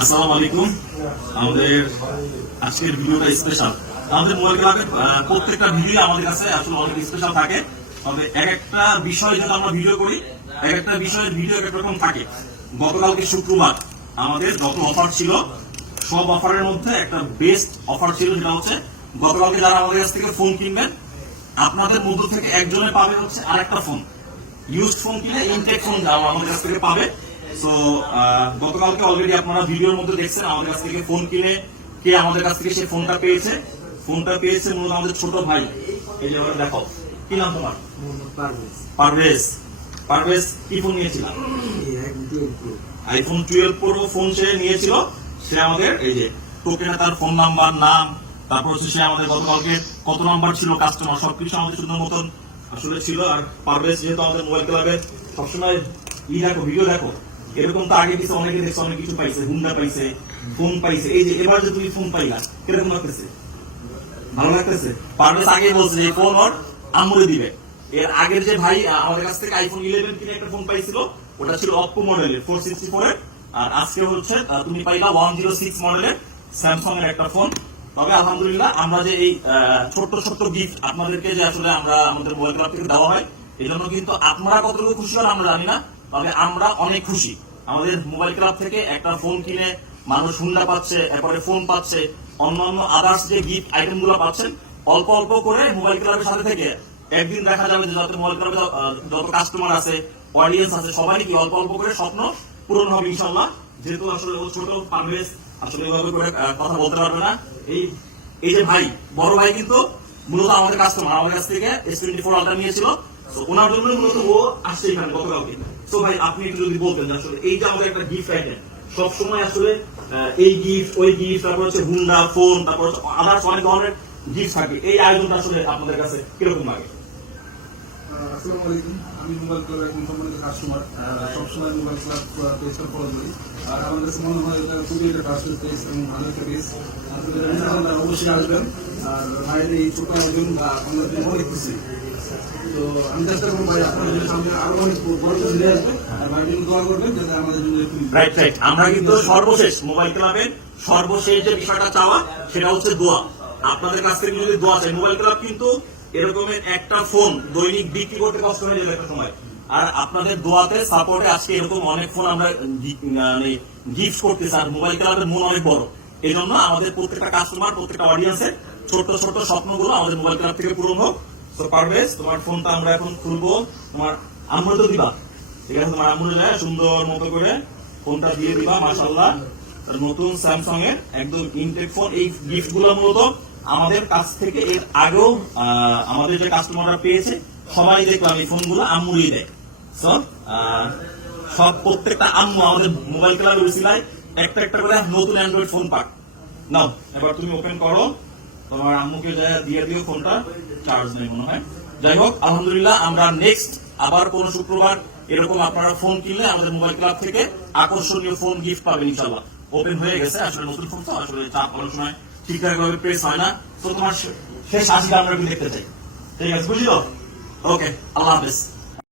আসসালামু আলাইকুম। আমাদের আজকের ভিডিওটা স্পেশাল আমাদের মোবাইল ক্লাবের প্রত্যেকটা ভিডিও আমাদের কাছে আসলে অনেক স্পেশাল থাকে। তবে এক একটা বিষয় যদি আমরা ভিডিও করি, এক একটা বিষয়ের ভিডিও এক রকম থাকে। গতকালকে শুক্রবার আমাদের যত অফার ছিল, সব অফারের মধ্যে একটা বেস্ট অফার ছিল, যেটা হচ্ছে গতকালকে যারা আমাদের কাছ থেকে ফোন কিনবেন, আপনাদের মধ্য থেকে একজনে পাবে হচ্ছে আরেকটা ফোন ইউজড ফোন কিনে ইনটেক ফোন আমাদের কাছ থেকে পাবে সো গতকালকে অলরেডি আপনারা ভিডিওর মধ্যে দেখছেন আমাদের কাছ থেকে ফোন কিনে কে আমাদের কাছ থেকে সে ফোনটা পেয়েছে। ফোনটা পেয়েছে মূলত আমাদের ছোট ভাই। এই যে ওরা দেখো কি নাম তোমার? পারভেজ। পারভেজ। কি ফোন নিয়েছিলাম আইফোন টুয়েলভ প্রো ফোন সে নিয়েছিল। সে আমাদের এই যে টোকেনে তার ফোন নাম্বার নাম তারপর হচ্ছে সে আমাদের গতকালকে কত নাম্বার ছিল কাস্টমার সবকিছু আমাদের সুন্দর মতন আসলে ছিল। আর পারভেজ যেহেতু আমাদের মোবাইল ক্লাবে সবসময় ই দেখো ভিডিও দেখো এরকম তো আগে কিছু অনেকে দেখছ, অনেক কিছু পাইছে হুন্ডা পাইছে, ফোন পাইছে। এই যে, এবার যে তুমি ফোন পাইলা, কীরকম লাগতেছে? ভালো লাগতেছে? পারভেজ আগে বলছে যে ফোন ওর আম্মুরে দিবে। এর আগের যে ভাই আমাদের কাছ থেকে আইফোন ইলেভেন কিনে একটা ফোন পাইছিল, ওটা ছিল অপ্পো মডেলের ফোর সিক্সটি ফোর এর। আর আজকে হচ্ছে তুমি পাইলা ওয়ান জিরো সিক্স মডেলের স্যামসাং এর একটা ফোন তবে আলহামদুলিল্লাহ, আমরা যে এই ছোট্ট ছোট্ট গিফট আপনাদেরকে যে আসলে আমরা আমাদের মোবাইল ক্লাব থেকে দেওয়া হয় এই জন্য কিন্তু আপনারা কতটুকু খুশি হন আমরা জানি না। তবে আমরা অনেক খুশি। আমাদের মোবাইল ক্লাব থেকে একটা ফোন কিনে মানুষ হুন্ডা পাচ্ছে, এরপরে ফোন পাচ্ছে অন্যান্য আদার্স যে গিফট আইটেমগুলো পাচ্ছেন, অল্প অল্প করে মোবাইল ক্লাবের সাথে থেকে একদিন দেখা যাবে যে যত মোবাইল ক্লাবে যত কাস্টমার আছে অডিয়েন্স আছে সবাই কি অল্প অল্প করে স্বপ্ন পূরণ হবে ইনশাল্লাহ যেহেতু আসলে ও ছোট, পারভেজ, আসলে এভাবে করে কথা বলতে পারবে না। এই এই যে ভাই, বড় ভাই কিন্তু মূলত আমাদের কাস্টমার আমাদের কাছ থেকে এস টোয়েন্টি ফোর আলটা নিয়েছিল ওনার জন্য মূলত ও আসছে এখানে গতকালকে। তো ভাই, আপনি একটু যদি বলতেন আসলে এই যে আমাদের একটা গিফট আইটেম সব সময় আসলে এই গিফট ওই গিফট তারপর হচ্ছে হুন্ডা ফোন তারপর আদার্স অনেক ধরনের গিফট থাকে। এই আয়োজনটা আসলে আপনাদের কাছে কীরকম লাগে? আমি মোবাইল ক্লাবের একজন সম্মানিত কাস্টমার সবসময় মোবাইল ক্লাব পেজটা ফলো আর আমাদের কাছে হয় খুবই একটা ট্রাস্টেড পেজ এবং ভালো একটা পেজ আপনারা অবশ্যই আসবেন। আর ভাইয়ের এই ছোট আয়োজন বা আমরা খুশি। আরও আমরা কিন্তু সর্বশেষ মোবাইল ক্লাবের সর্বশেষ যে বিষয়টা চাওয়া, সেটা হচ্ছে দোয়া। আপনাদের কাছ থেকে যদি দোয়া চাই। মোবাইল ক্লাব কিন্তু এরকমের একটা ফোন দৈনিক বিক্রি করতে কষ্ট হয়ে যাবে সময়। আর আপনাদের দোয়াতে সাপোর্টে আজকে এরকম অনেক ফোন আমরা মানে গিফট মোবাইল ক্লাবের মন অনেক বড়। এই জন্য আমাদের প্রত্যেকটা কাস্টমার প্রত্যেকটা অডিয়েন্সের ছোট ছোট স্বপ্নগুলো আমাদের মোবাইল ক্লাব থেকে পূরণ হোক। তো পারভেজ তোমার ফোনটা আমরা এখন খুলবো। তোমার আমরা তো দিবা। ঠিক আছে? তোমার যায় সুন্দর মতো করে ফোনটা দিয়ে দিবা মাশাল্লাহ নতুন স্যামসাং এর একদম ইনটেক ফোন এই গিফটগুলো মূলত আমাদের কাছ থেকে এর আগেও আমাদের যে কাস্টমাররা পেয়েছে সবাই দেখলাম এই ফোনগুলো আম্মুই দেয়। আহ, সব প্রত্যেকটা আম্মু আমাদের মোবাইল ক্লাবের উচিলায় একটা একটা করে নতুন অ্যান্ড্রয়েড ফোন পাক। নাও এবার তুমি ওপেন করো। তোমার আম্মুকে দিয়ে দিও ফোনটা চার্জ নেই মনে হয়। যাই হোক, আলহামদুলিল্লাহ, আমরা নেক্সট আবার কোন শুক্রবার এরকম আপনারা ফোন কিনলে আমাদের মোবাইল ক্লাব থেকে আকর্ষণীয় ফোন গিফট পাবেন ইনশাল্লাহ ওপেন হয়ে গেছে, আসলে নতুন ফোন তো, আসলে চাপ অনেক সময় ঠিকঠাক ভাবে প্রেস হয় না। তো তোমার শেষ হাসিটা আমরা দেখতে চাই। ঠিক আছে, বুঝলো ওকে আল্লাহ হাফেজ।